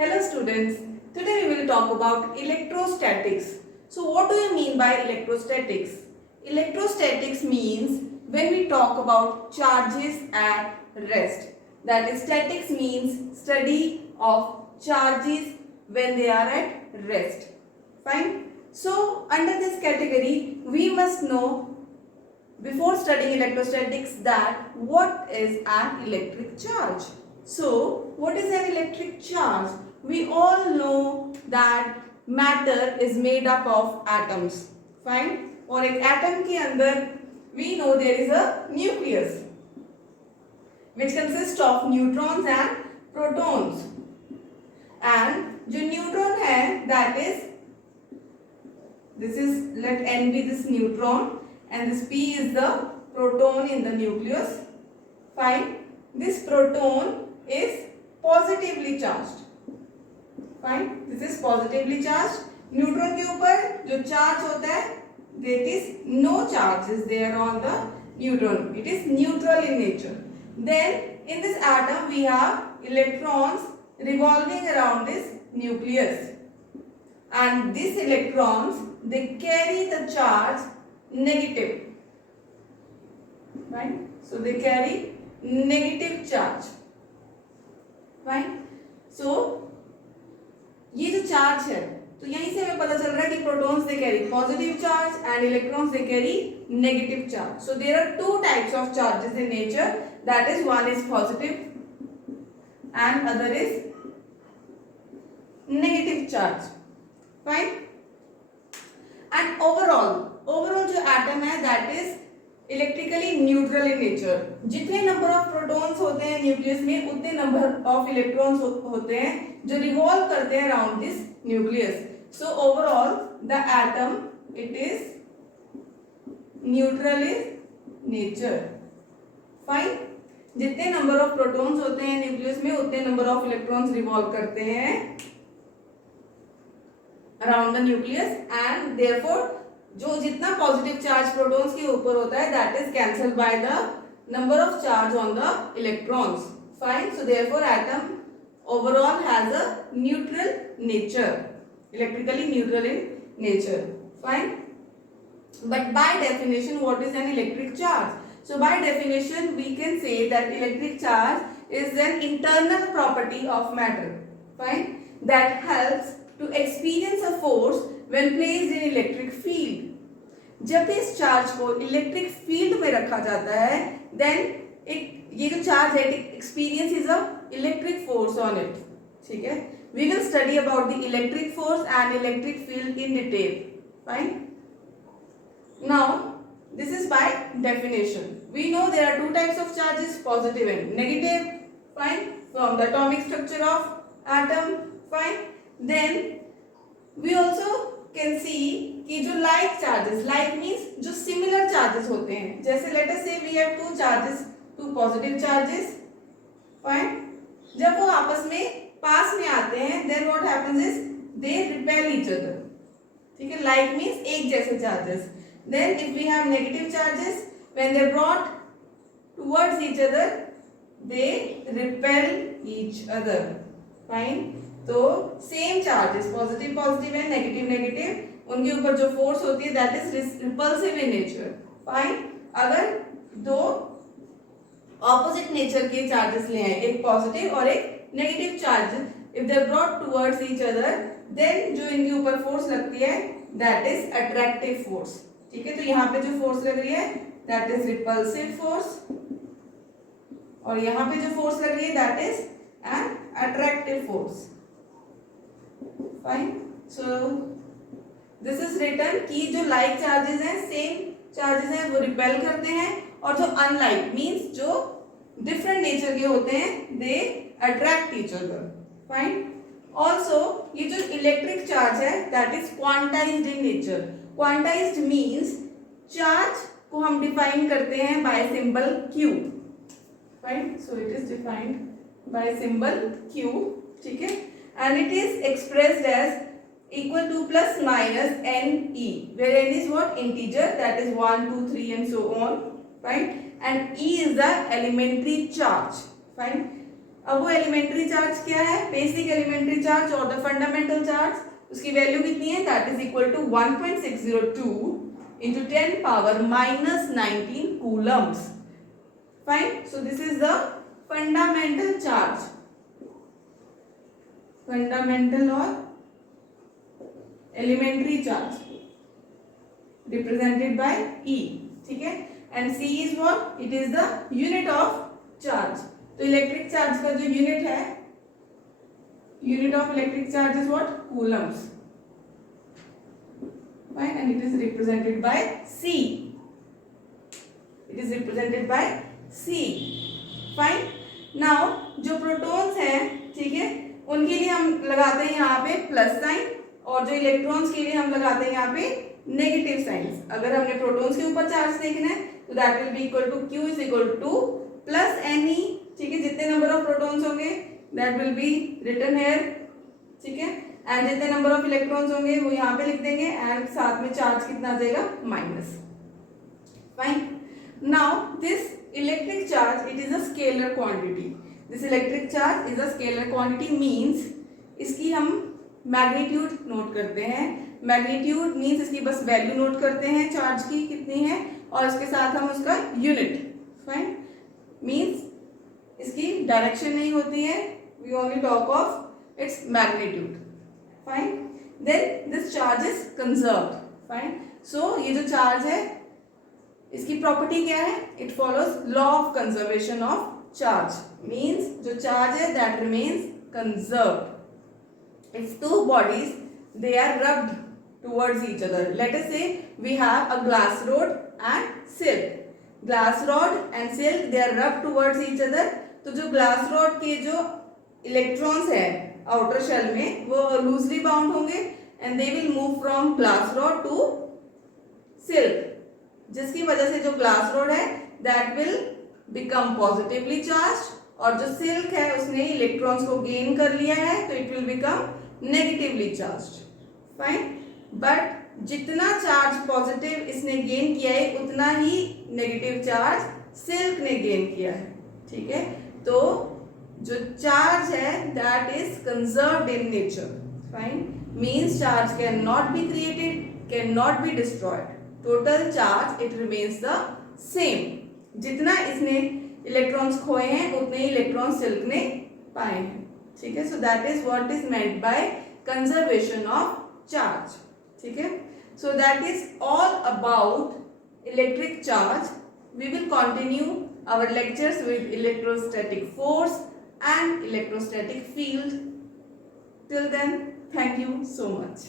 Hello students, today we will talk about electrostatics. So what do you mean by electrostatics? Electrostatics means when we talk about charges at rest. That is, statics means study of charges when they are at rest. Fine. So under this category we must know before studying electrostatics that what is an electric charge. So what is an electric charge? We all know that matter is made up of atoms. Fine. और एक atom के अंदर we know there is a nucleus which consists of neutrons and protons. And जो neutron है that is, this is, let n be this neutron and this p is the proton in the nucleus. Fine. This proton is positively charged. Fine. This is positively charged. Neutron के ऊपर जो charge होता है, that is no charge is there on the neutron. It is neutral in nature. Then in this atom we have electrons revolving around this nucleus, and these electrons they carry the charge negative. Right? So they carry negative charge. Fine. So ये जो charge है, तो यहीं से हमें पता चल रहा है कि protons they carry positive charge and electrons they carry negative charge. So there are two types of charges in nature, that is one is positive and other is negative charge. Fine. And overall जो atom है that is electrically neutral in nature. जितने number of protons होते हैं न्यूक्लियस में उतने number of electrons होते हैं जो रिवॉल्व करते हैं around this nucleus. So overall the atom it is neutral in nature. Fine. जितने नंबर ऑफ प्रोटॉन्स होते हैं न्यूक्लियस में उतने नंबर ऑफ इलेक्ट्रॉन्स रिवॉल्व करते हैं around the nucleus and therefore जो जितना पॉजिटिव चार्ज प्रोटॉन्स के ऊपर होता है that is cancelled by the number of charge on the electrons. Fine. So therefore atom overall has a neutral nature, electrically neutral in nature. Fine. But by definition what is an electric charge? So by definition we can say that electric charge is an internal property of matter. Fine. That helps to experience a force when placed in electric field. जब भी इस चार्ज को electric field में रखा जाता है देन ये जो चार्ज है it experience is a electric force on it. ठीक है. We will study about the electric force and electric field in detail. Fine. Now this is by definition. We know there are two types of charges, positive and negative. Fine. From the atomic structure of atom. Fine. Then we also can see कि जो like charges, like means जो similar charges होते हैं, जैसे let अस से we have two charges, two positive charges. Fine. जब वो आपस में पास में आते हैं then what happens is they repel each other. ठीक है. लाइक मीन्स एक जैसे charges. Then if we have negative charges when they brought towards each other they repel each other. Fine. तो same charges positive positive and negative negative उनके ऊपर जो force होती है that is repulsive in nature. Fine. अगर दो opposite nature के चार्जेस ले आए, एक पॉजिटिव और एक negative charge, if they brought towards each other than जो इनके ऊपर फोर्स लगती है दैट इज अट्रैक्टिव फोर्स. ठीक है. तो यहाँ पे जो फोर्स लग रही है दैट इज रिपल्सिव फोर्स और यहाँ पे जो फोर्स लग रही है that is an attractive force. Fine. So this is written कि जो लाइक चार्जेस हैं सेम चार्जेस हैं वो रिपेल करते हैं और जो अनलाइक मीन्स जो डिफरेंट नेचर के होते हैं they attract each other. Fine. Also ये जो इलेक्ट्रिक चार्ज है that is quantised in nature. Quantised means charge को हम डिफाइन करते हैं by symbol Q. Fine. So it is defined by symbol Q. ठीक है. And it is expressed as equal to plus minus NE, where N is what? Integer, that is 1, 2, 3 and so on. Fine. And E is the elementary charge. Fine. अब वो elementary charge क्या है, basic elementary charge और the fundamental charge, उसकी value कितनी है, that is equal to 1.602 into 10 power minus 19 coulombs. Fine. So this is the fundamental charge, fundamental or elementary charge represented by E. ठीक है, and C is what? It is the unit of charge. तो electric charge का जो यूनिट है, unit of electric charge is what? Coulombs. Fine, and it is represented by C. It is represented by C. Fine. Now जो प्रोटॉन्स हैं, ठीक है, उनके लिए हम लगाते हैं यहाँ पे प्लस साइन, और जो इलेक्ट्रॉन्स के लिए हम लगाते हैं यहाँ पे नेगेटिव साइंस. अगर हमने प्रोटॉन्स के ऊपर चार्ज देखना है तो that will be equal to Q is equal to plus NE. ठीक है, जितने नंबर ऑफ प्रोटॉन्स होंगे that will be written here. ठीक है, एंड जितने नंबर ऑफ इलेक्ट्रॉन्स होंगे वो यहाँ पे लिख देंगे, एंड साथ में चार्ज कितना आ जाएगा, minus. Fine. Now this electric charge it is a scalar quantity. This electric charge is a scalar quantity means इसकी हम मैग्नीट्यूड नोट करते हैं. मैग्नीट्यूड मींस इसकी बस वैल्यू नोट करते हैं चार्ज की कितनी है, और इसके साथ हम उसका यूनिट. फाइन. मींस इसकी डायरेक्शन नहीं होती है, we only talk of its magnitude. Fine. Then this charge is conserved. Fine. So ये जो चार्ज है इसकी प्रॉपर्टी क्या है, it follows law of conservation of charge. Means जो चार्ज है that remains conserved. If two bodies they are rubbed towards each other, let us say we have a glass rod and silk. Glass rod and silk they are rubbed towards each other. तो जो glass rod के जो इलेक्ट्रॉन्स है outer shell में वो loosely bound होंगे and they will move from glass rod to silk, जिसकी वजह से जो ग्लास रॉड है that will become positively charge, और जो सिल्क है उसने इलेक्ट्रॉन्स को गेन कर लिया है तो it will become negatively charged. Fine. But जितना चार्ज पॉजिटिव इसने गेन किया है उतना ही नेगेटिव चार्ज सिल्क ने गेन किया है. ठीक है, तो जो चार्ज है that is conserved in nature. Fine. Means charge can not be created, can not be destroyed. Total charge it remains the same. जितना इसने इलेक्ट्रॉन्स खोए हैं उतने ही इलेक्ट्रॉन सिल्क ने पाए हैं. ठीक है, so that is what is meant by conservation of charge. ठीक है, so that is all about electric charge. We will continue our lectures with electrostatic force and electrostatic field. Till then, thank you so much.